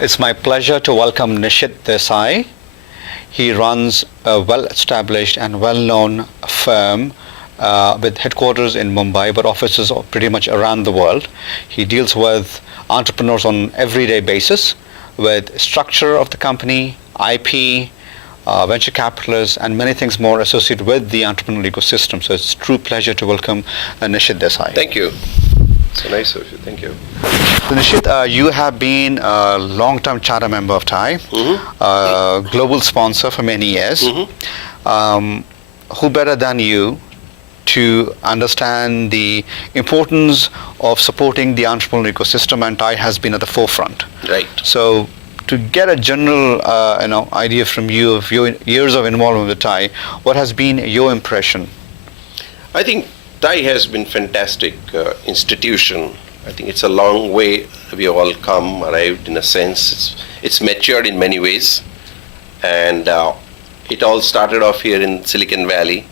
It's my pleasure to welcome Nishit Desai. He runs a well-established and well-known firm with headquarters in Mumbai, but offices pretty much around the world. He deals with entrepreneurs on an everyday basis with structure of the company, IP, venture capitalists, and many things more associated with the entrepreneurial ecosystem. So it's a true pleasure to welcome Nishit Desai. Thank you. So nice of you. Thank you. So Nishit, you have been a long-term charter member of TiE, global sponsor for many years. Who better than you to understand the importance of supporting the entrepreneurial ecosystem, and TiE has been at the forefront. Right. So to get a general idea from you of your years of involvement with TiE, what has been your impression? I think TiE has been fantastic institution. I think it's a long way we have all arrived in a sense. It's matured in many ways, and it all started off here in Silicon Valley,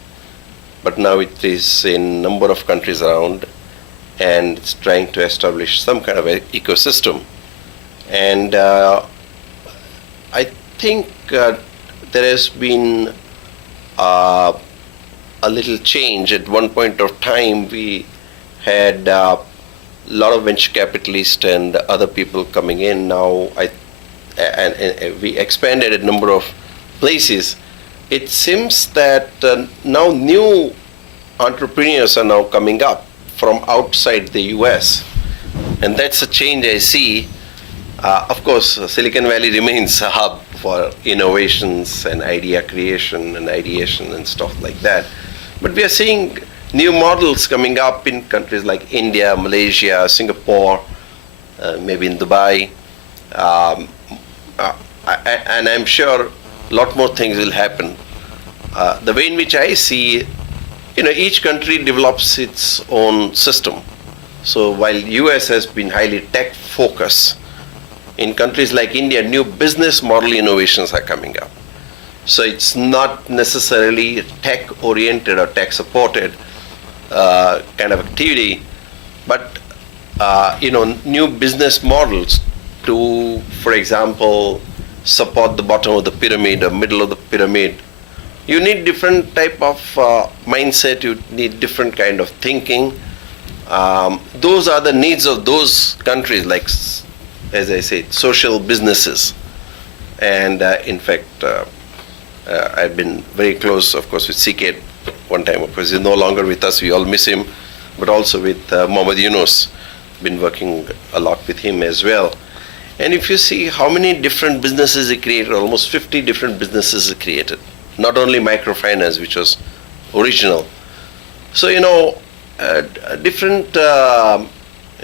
but now it is in a number of countries around, and it's trying to establish some kind of ecosystem. And I think there has been a little change. At one point of time, we had a lot of venture capitalists and other people coming in. Now, and we expanded a number of places. It seems that now new entrepreneurs are now coming up from outside the US, and that's a change I see. Of course, Silicon Valley remains a hub for innovations and idea creation and ideation and stuff like that. But we are seeing new models coming up in countries like India, Malaysia, Singapore, maybe in Dubai. And I'm sure a lot more things will happen. The way in which I see, each country develops its own system. So while US has been highly tech focused, in countries like India, new business model innovations are coming up. So it's not necessarily tech-oriented or tech-supported kind of activity, but new business models to, for example, support the bottom of the pyramid or middle of the pyramid. You need different type of mindset. You need different kind of thinking. Those are the needs of those countries, like, as I said, social businesses. And in fact, I've been very close, of course, with CK one time. Of course, he's no longer with us. We all miss him. But also with Mohammed Yunus. Been working a lot with him as well. And if you see how many different businesses he created, almost 50 different businesses he created. Not only microfinance, which was original. So, different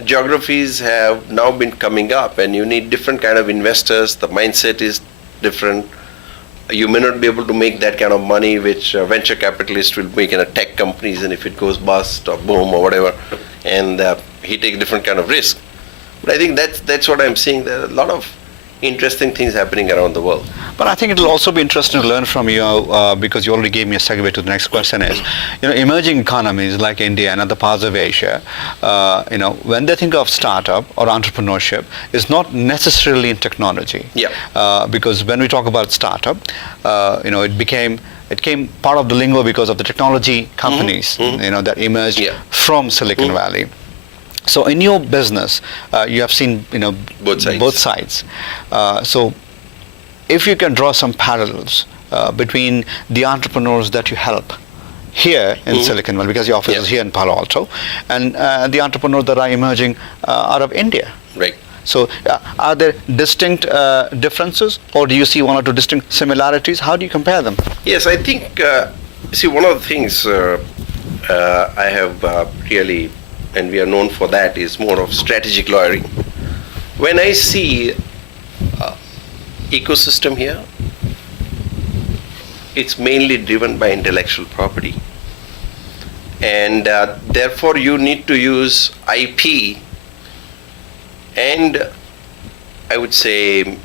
geographies have now been coming up, and you need different kind of investors. The mindset is different. You may not be able to make that kind of money which venture capitalists will make in a tech companies, and if it goes bust or boom or whatever, and he takes different kind of risk. But I think that's what I'm seeing. There are a lot of interesting things happening around the world. But I think it will also be interesting to learn from you because you already gave me a segue to the next question is, emerging economies like India and other parts of Asia, when they think of startup or entrepreneurship, it's not necessarily in technology. Yeah. Because when we talk about startup, it became part of the lingo because of the technology companies, that emerged from Silicon Valley. So in your business, you have seen both sides. So if you can draw some parallels between the entrepreneurs that you help here in Silicon Valley, because your office is here in Palo Alto, and the entrepreneurs that are emerging out of India. Right. So are there distinct differences, or do you see one or two distinct similarities? How do you compare them? Yes, I think, one of the things I have really, and we are known for that, is more of strategic lawyering. When I see ecosystem here, it's mainly driven by intellectual property. And therefore you need to use IP and I would say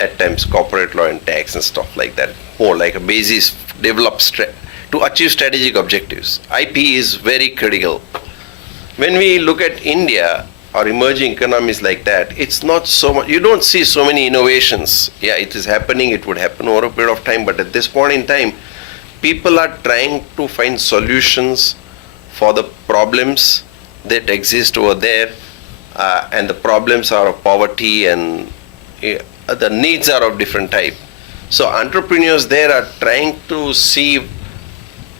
at times corporate law and tax and stuff like that, more like a basis developed to achieve strategic objectives. IP is very critical. When we look at India, or emerging economies like that, it's not so much, you don't see so many innovations. Yeah, it is happening, it would happen over a period of time, but at this point in time, people are trying to find solutions for the problems that exist over there, and the problems are of poverty, and the needs are of different type. So entrepreneurs there are trying to see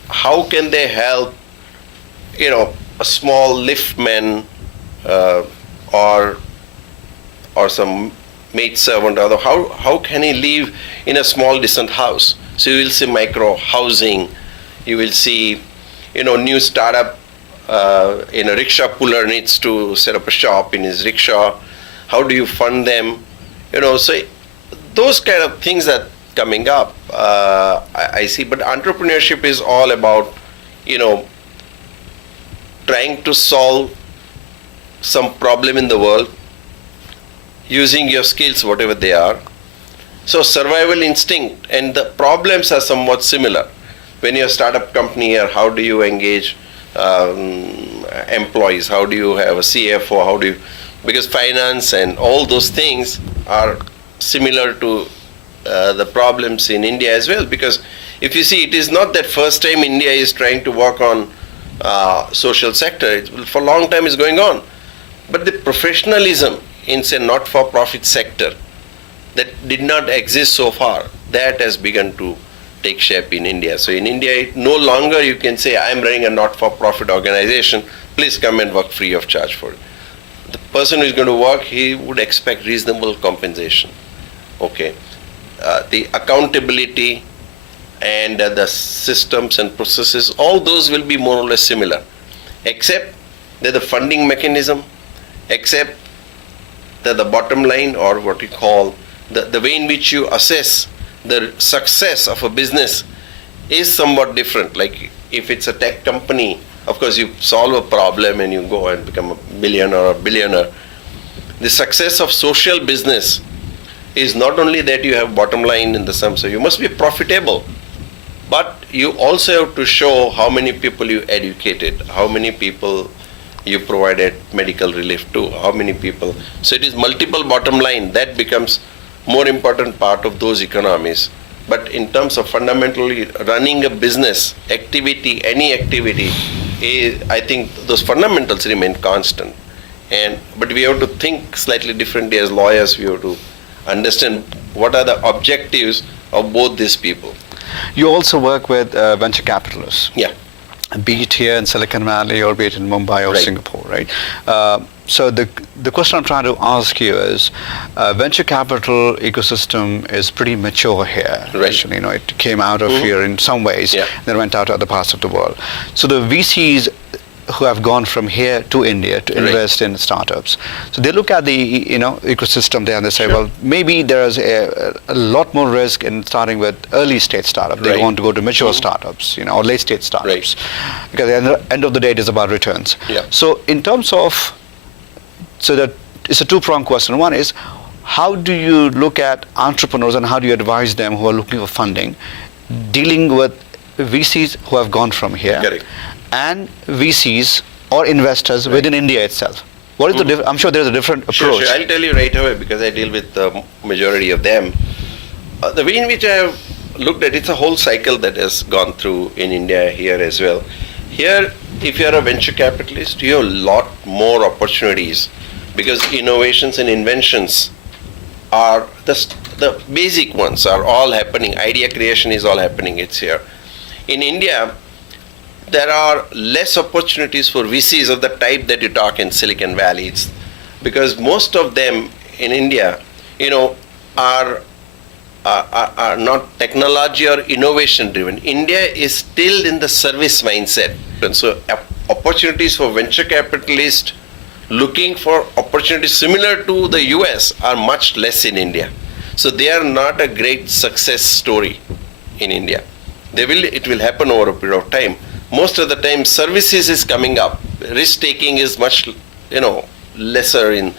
how can they help, a small liftman, or some maid servant, or how can he live in a small decent house? So you will see micro housing, you will see, new startup, a rickshaw puller needs to set up a shop in his rickshaw. How do you fund them? So those kind of things are coming up. I see, but entrepreneurship is all about, trying to solve some problem in the world using your skills, whatever they are. So survival instinct and the problems are somewhat similar. When you're a startup company here, how do you engage employees? How do you have a CFO? Because finance and all those things are similar to the problems in India as well. Because if you see, it is not that first time India is trying to work on social sector. For a long time it's going on. But the professionalism in, say, not-for-profit sector that did not exist so far, that has begun to take shape in India. So in India, no longer you can say, I'm running a not-for-profit organization, please come and work free of charge for it. The person who is going to work, he would expect reasonable compensation. Okay. The accountability and the systems and processes, all those will be more or less similar, except that the funding mechanism, except that the bottom line, or what we call the way in which you assess the success of a business is somewhat different. Like if it's a tech company, of course you solve a problem and you go and become a millionaire or a billionaire. The success of social business is not only that you have bottom line in the sum, so you must be profitable, but you also have to show how many people you educated, how many people you provided medical relief to, how many people. So it is multiple bottom line that becomes more important part of those economies. But in terms of fundamentally running a business activity, any activity, I think those fundamentals remain constant. But we have to think slightly differently as lawyers. We have to understand what are the objectives of both these people. You also work with venture capitalists. Yeah. Be it here in Silicon Valley or be it in Mumbai or Right. Singapore, right? So the question I'm trying to ask you is, venture capital ecosystem is pretty mature here. Right. Actually, it came out of here in some ways, Yeah. then went out to other parts of the world. So the VCs who have gone from here to India to Right. invest in startups, so they look at the ecosystem there and they say, Sure. well, maybe there's a lot more risk in starting with early stage startup. They Right. want to go to mature startups, or late stage startups, because at the end of the day, it is about returns. Yeah. So in terms of, so that it's a two-pronged question. One is, how do you look at entrepreneurs and how do you advise them who are looking for funding, dealing with VCs who have gone from here, Correct. and VCs or investors within India itself? What is the I'm sure there's a different approach. Sure. I'll tell you right away because I deal with the majority of them. The way in which I have looked at it's a whole cycle that has gone through in India here as well. Here, if you are a venture capitalist, you have a lot more opportunities because innovations and inventions are the basic ones are all happening. Idea creation is all happening. It's here. In India, there are less opportunities for VCs of the type that you talk in Silicon Valley. It's because most of them in India, are not technology or innovation driven. India is still in the service mindset. And so opportunities for venture capitalists looking for opportunities similar to the US are much less in India. So they are not a great success story in India. It will happen over a period of time. Most of the time services is coming up. Risk taking is much, lesser in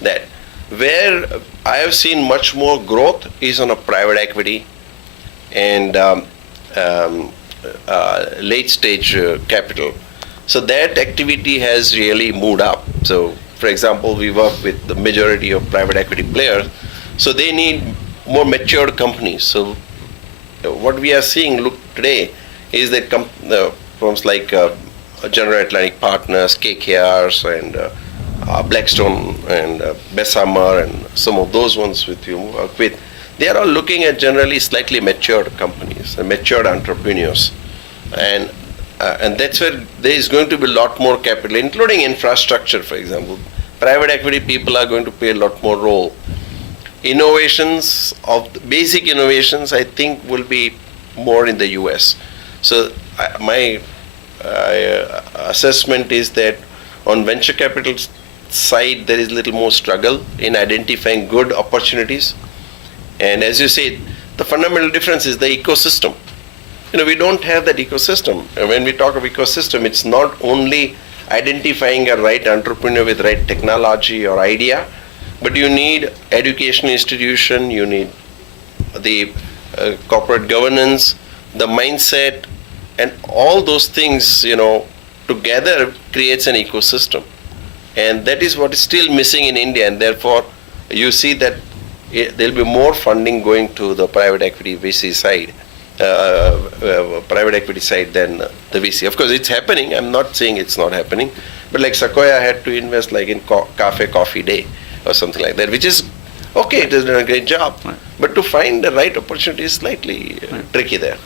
that. Where I have seen much more growth is on a private equity and late stage capital. So that activity has really moved up. So for example, we work with the majority of private equity players, so they need more matured companies. So what we are seeing today is that firms like General Atlantic Partners, KKRs, and Blackstone and Bessemer and some of those ones with you work with, they are all looking at generally slightly matured companies, matured entrepreneurs, and that's where there is going to be a lot more capital, including infrastructure, for example. Private equity people are going to play a lot more role. Innovations basic innovations, I think, will be more in the US. So my assessment is that on venture capital side, there is a little more struggle in identifying good opportunities. And as you said, the fundamental difference is the ecosystem. We don't have that ecosystem. And when we talk of ecosystem, it's not only identifying a right entrepreneur with right technology or idea, but you need educational institution, you need the corporate governance, the mindset, and all those things, together creates an ecosystem. And that is what is still missing in India, and therefore you see that there will be more funding going to the private equity VC side, private equity side than the VC. Of course, it's happening. I'm not saying it's not happening, but like Sequoia had to invest like in Coffee Day or something like that, which is okay. It has done a great job, right. But to find the right opportunity is slightly tricky there.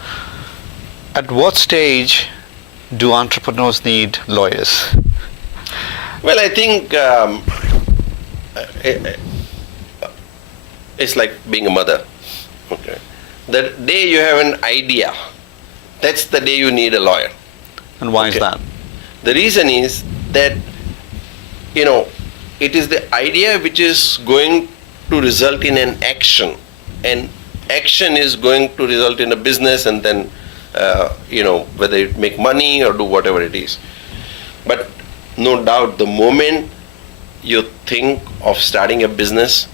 At what stage do entrepreneurs need lawyers? Well, I think it's like being a mother. Okay. The day you have an idea, that's the day you need a lawyer. And why is that? The reason is that, it is the idea which is going to result in an action. And action is going to result in a business, and then, whether it make money or do whatever it is. But no doubt, the moment you think of starting a business,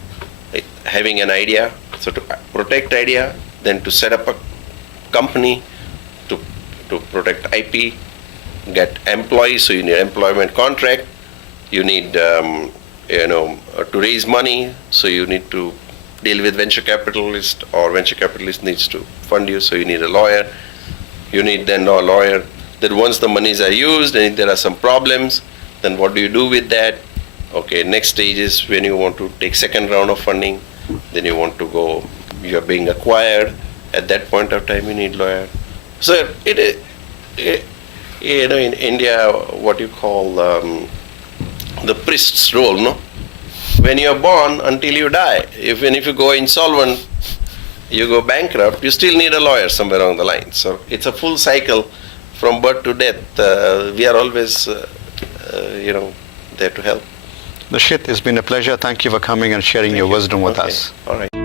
having an idea, so to protect idea, then to set up a company, to protect IP, get employees, so you need employment contract, you need to raise money, so you need to deal with venture capitalist, or venture capitalist needs to fund you, so you need a lawyer. You need then a lawyer that once the monies are used and if there are some problems, then what do you do with that? Okay, next stage is when you want to take second round of funding, then you want to go, you are being acquired. At that point of time, you need lawyer. So in India, what you call the priest's role, no? When you are born until you die, even if you go insolvent, you go bankrupt, you still need a lawyer somewhere along the line. So it's a full cycle from birth to death. We are always, there to help. Nishit, it's been a pleasure. Thank you for coming and sharing your wisdom with us. All right.